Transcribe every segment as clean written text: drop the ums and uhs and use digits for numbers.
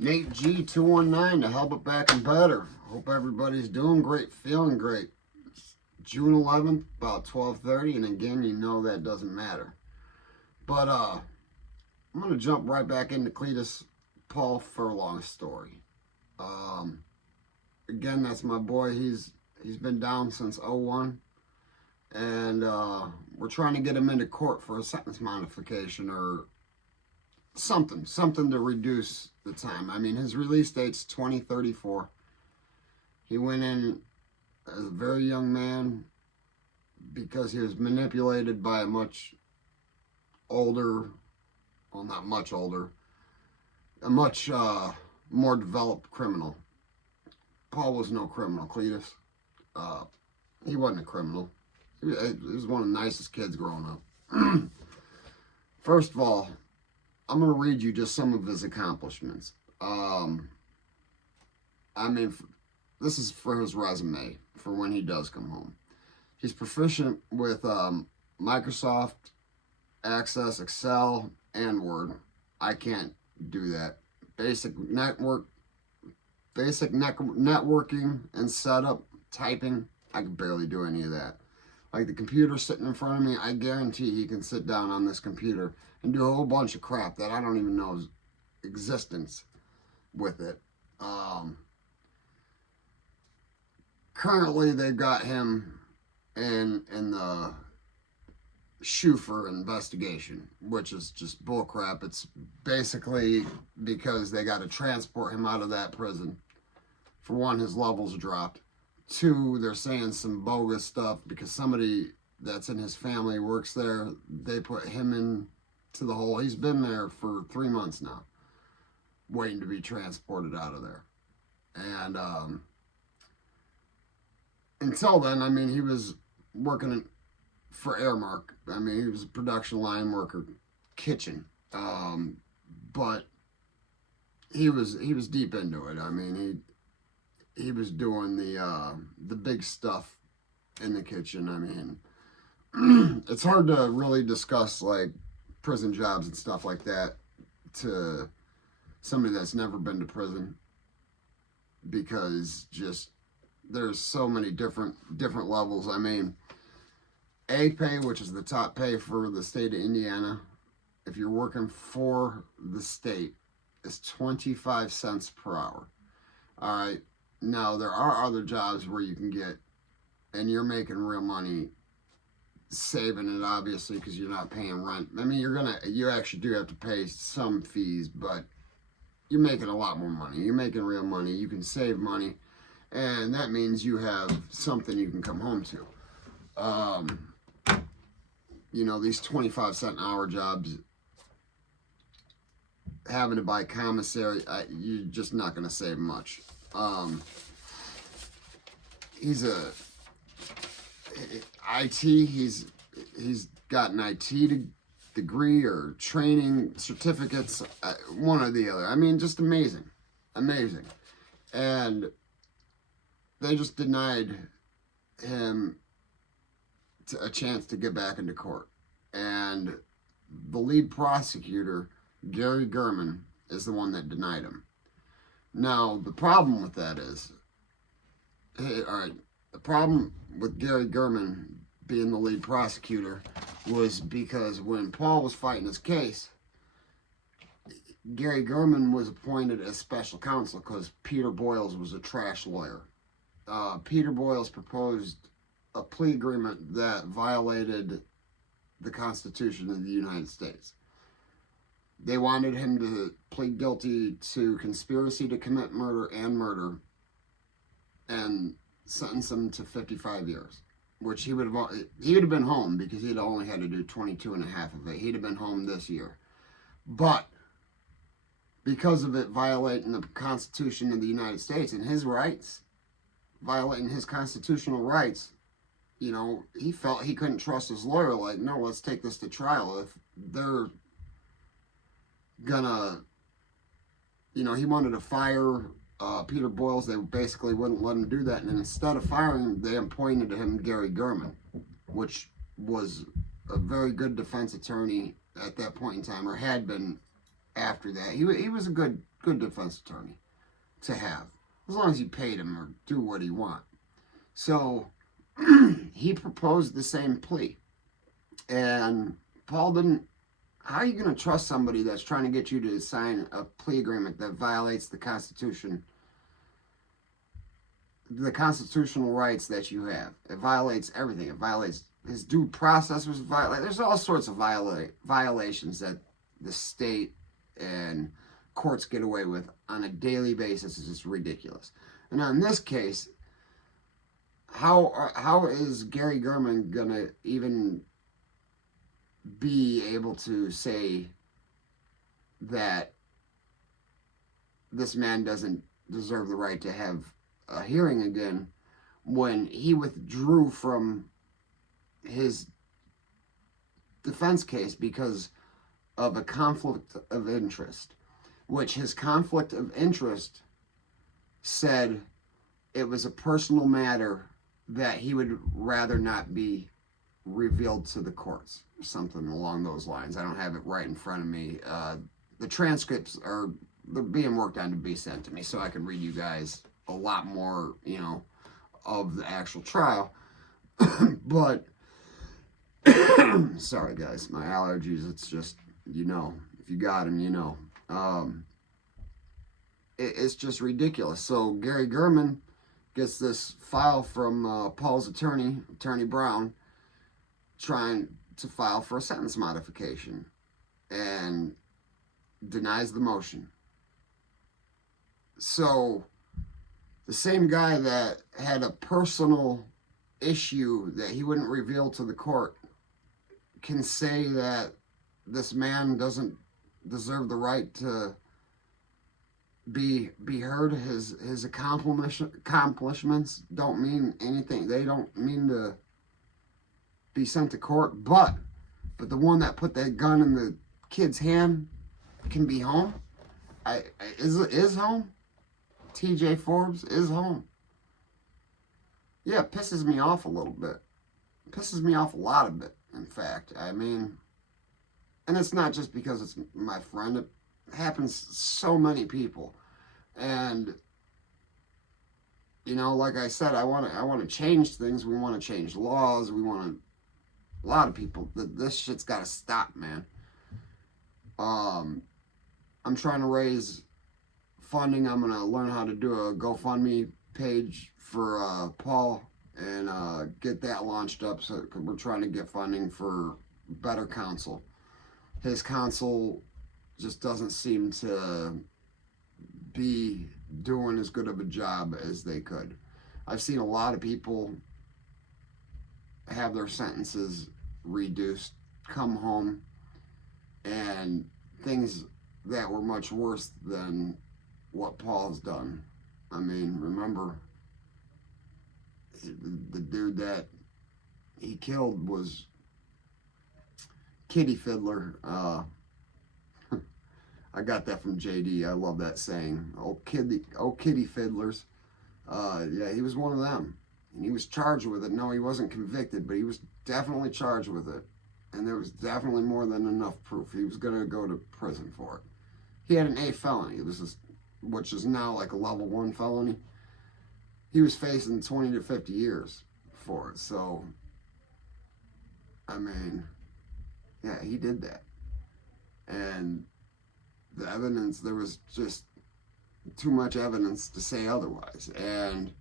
Nate G219 to help it back and better. Hope everybody's doing great, feeling great. It's June 11th, about 12:30, and again, you know that doesn't matter. But I'm gonna jump right back into Cleatus Furlong's story. Again, that's my boy. He's been down since '01, and we're trying to get him into court for a sentence modification or something to reduce the time. I mean, his release date's 2034. He went in as a very young man because he was manipulated by a much older, well, not much older, a much more developed criminal. Paul was no criminal, Cleatus. He wasn't a criminal. He was one of the nicest kids growing up. First of all, I'm going to read you just some of his accomplishments. I mean, this is for his resume, for when he does come home. He's proficient with Microsoft Access, Excel, and Word. I can't do that. Basic networking and setup, typing, I can barely do any of that. Like the computer sitting in front of me, I guarantee he can sit down on this computer and do a whole bunch of crap that I don't even know his existence with it. Currently, they've got him in the Schufer investigation, which is just bullcrap. It's basically because they got to transport him out of that prison. For one, his levels dropped. Two, they're saying some bogus stuff because somebody that's in his family works there. They put him into the hole. He's been there for 3 months now, waiting to be transported out of there. And until then, I mean, he was working for Airmark. I mean, he was a production line worker, kitchen. But he was deep into it. I mean, he was doing the big stuff in the kitchen. I mean, it's hard to really discuss like prison jobs and stuff like that to somebody that's never been to prison, because just there's so many different levels. I mean, A pay, which is the top pay for the state of Indiana, if you're working for the state, is 25 cents per hour. All right. Now, there are other jobs where you can get, and you're making real money, saving it, obviously, because you're not paying rent. I mean, you actually do have to pay some fees, but you're making a lot more money. You're making real money. You can save money, and that means you have something you can come home to. You know, these 25-cent an hour jobs, having to buy commissary, you're just not going to save much. He's a IT. He's got an IT degree or training certificates, one or the other. I mean, just amazing. And they just denied him a chance to get back into court. And the lead prosecutor, Gary Gurman, is the one that denied him. Now, the problem with that is, the problem with Gary Gurman being the lead prosecutor was because when Paul was fighting his case, Gary Gurman was appointed as special counsel because Peter Boyles was a trash lawyer. Peter Boyles proposed a plea agreement that violated the Constitution of the United States. They wanted him to plead guilty to conspiracy to commit murder and sentence him to 55 years, which he would have been home because he'd only had to do 22 and a half of it. He'd have been home this year. But because of it violating the Constitution of the United States and his rights, violating his constitutional rights, you know, he felt he couldn't trust his lawyer. Like, no, let's take this to trial. If they're gonna, you know, he wanted to fire Peter Boyles. They basically wouldn't let him do that. And instead of firing him, they appointed him Gary Gurman, which was a very good defense attorney at that point in time, or had been after that. He was a good defense attorney to have, as long as you paid him or do what he want. So he proposed the same plea, and Paul didn't. How are you going to trust somebody that's trying to get you to sign a plea agreement that violates the Constitution, the constitutional rights that you have? It violates everything. It violates his due process was violated. There's all sorts of violations that the state and courts get away with on a daily basis. It's just ridiculous. And in this case, how is Gary Gurman gonna even be able to say that this man doesn't deserve the right to have a hearing again when he withdrew from his defense case because of a conflict of interest, which his conflict of interest said it was a personal matter that he would rather not be revealed to the courts, or something along those lines. I don't have it right in front of me. The transcripts they're being worked on to be sent to me so I can read you guys a lot more, of the actual trial. But sorry guys, my allergies, it's just, if you got them, it's just ridiculous. So Gary Gurman gets this file from Paul's attorney Brown, trying to file for a sentence modification, and denies the motion. So the same guy that had a personal issue that he wouldn't reveal to the court can say that this man doesn't deserve the right to be heard. His accomplishments don't mean anything. They don't mean to be sent to court. But the one that put that gun in the kid's hand can be home. Is home. TJ Forbes is home. Yeah, it pisses me off a little bit. It pisses me off a lot of it, in fact. I mean, and it's not just because it's my friend. It happens to so many people. And, like I said, I want to change things. We want to change laws. We want to, a lot of people, this shit's got to stop, man. I'm trying to raise funding. I'm going to learn how to do a GoFundMe page for Paul and get that launched up. So we're trying to get funding for better counsel. His counsel just doesn't seem to be doing as good of a job as they could. I've seen a lot of people have their sentences reduced, come home, and things that were much worse than what Paul's done. I mean, remember, the dude that he killed was Kitty Fiddler. I got that from JD. I love that saying. Oh, kitty fiddlers. Yeah, he was one of them. And he was charged with it. No, he wasn't convicted, but he was definitely charged with it. And there was definitely more than enough proof. He was going to go to prison for it. He had an A felony, which is now like a level 1 felony. He was facing 20 to 50 years for it. So, I mean, yeah, he did that. And the evidence, there was just too much evidence to say otherwise. And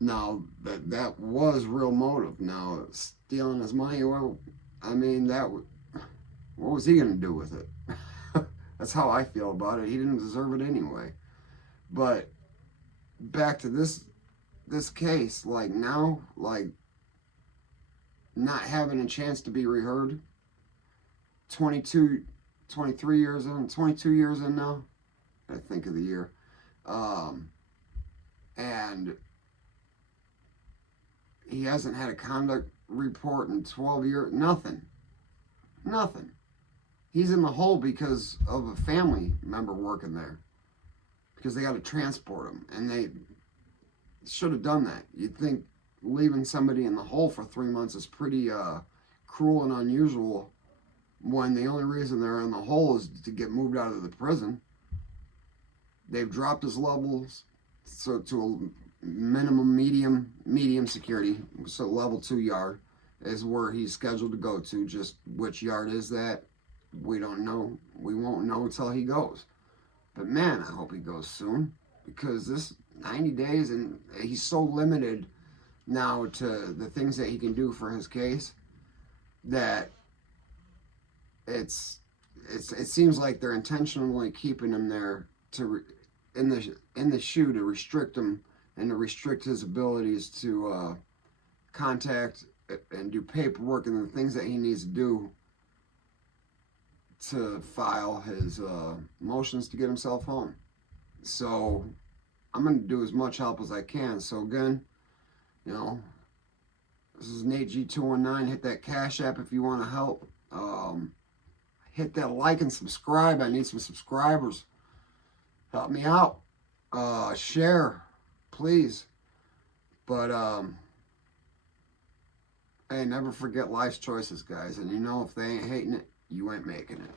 now that was real motive. Now, stealing his money, well, I mean, what was he going to do with it? That's how I feel about it. He didn't deserve it anyway. But back to this case, now, not having a chance to be reheard, 23 years in, 22 years in now, I think of the year, and he hasn't had a conduct report in 12 years, nothing. He's in the hole because of a family member working there, because they got to transport him, and they should have done that. You'd think leaving somebody in the hole for 3 months is pretty cruel and unusual when the only reason they're in the hole is to get moved out of the prison. They've dropped his levels so to a minimum medium security. So level 2 yard is where he's scheduled to go to. Just which yard is that? We don't know. We won't know until he goes. But man, I hope he goes soon, because this 90 days, and he's so limited now to the things that he can do for his case, that it seems like they're intentionally keeping him there in the shoe to restrict him and to restrict his abilities to contact and do paperwork and the things that he needs to do to file his motions to get himself home. So I'm going to do as much help as I can. So again, you know, this is Nate G219. Hit that Cash App if you want to help. Hit that like and subscribe. I need some subscribers. Help me out. Share, please. But hey, never forget life's choices, guys. And you know, if they ain't hating it, you ain't making it.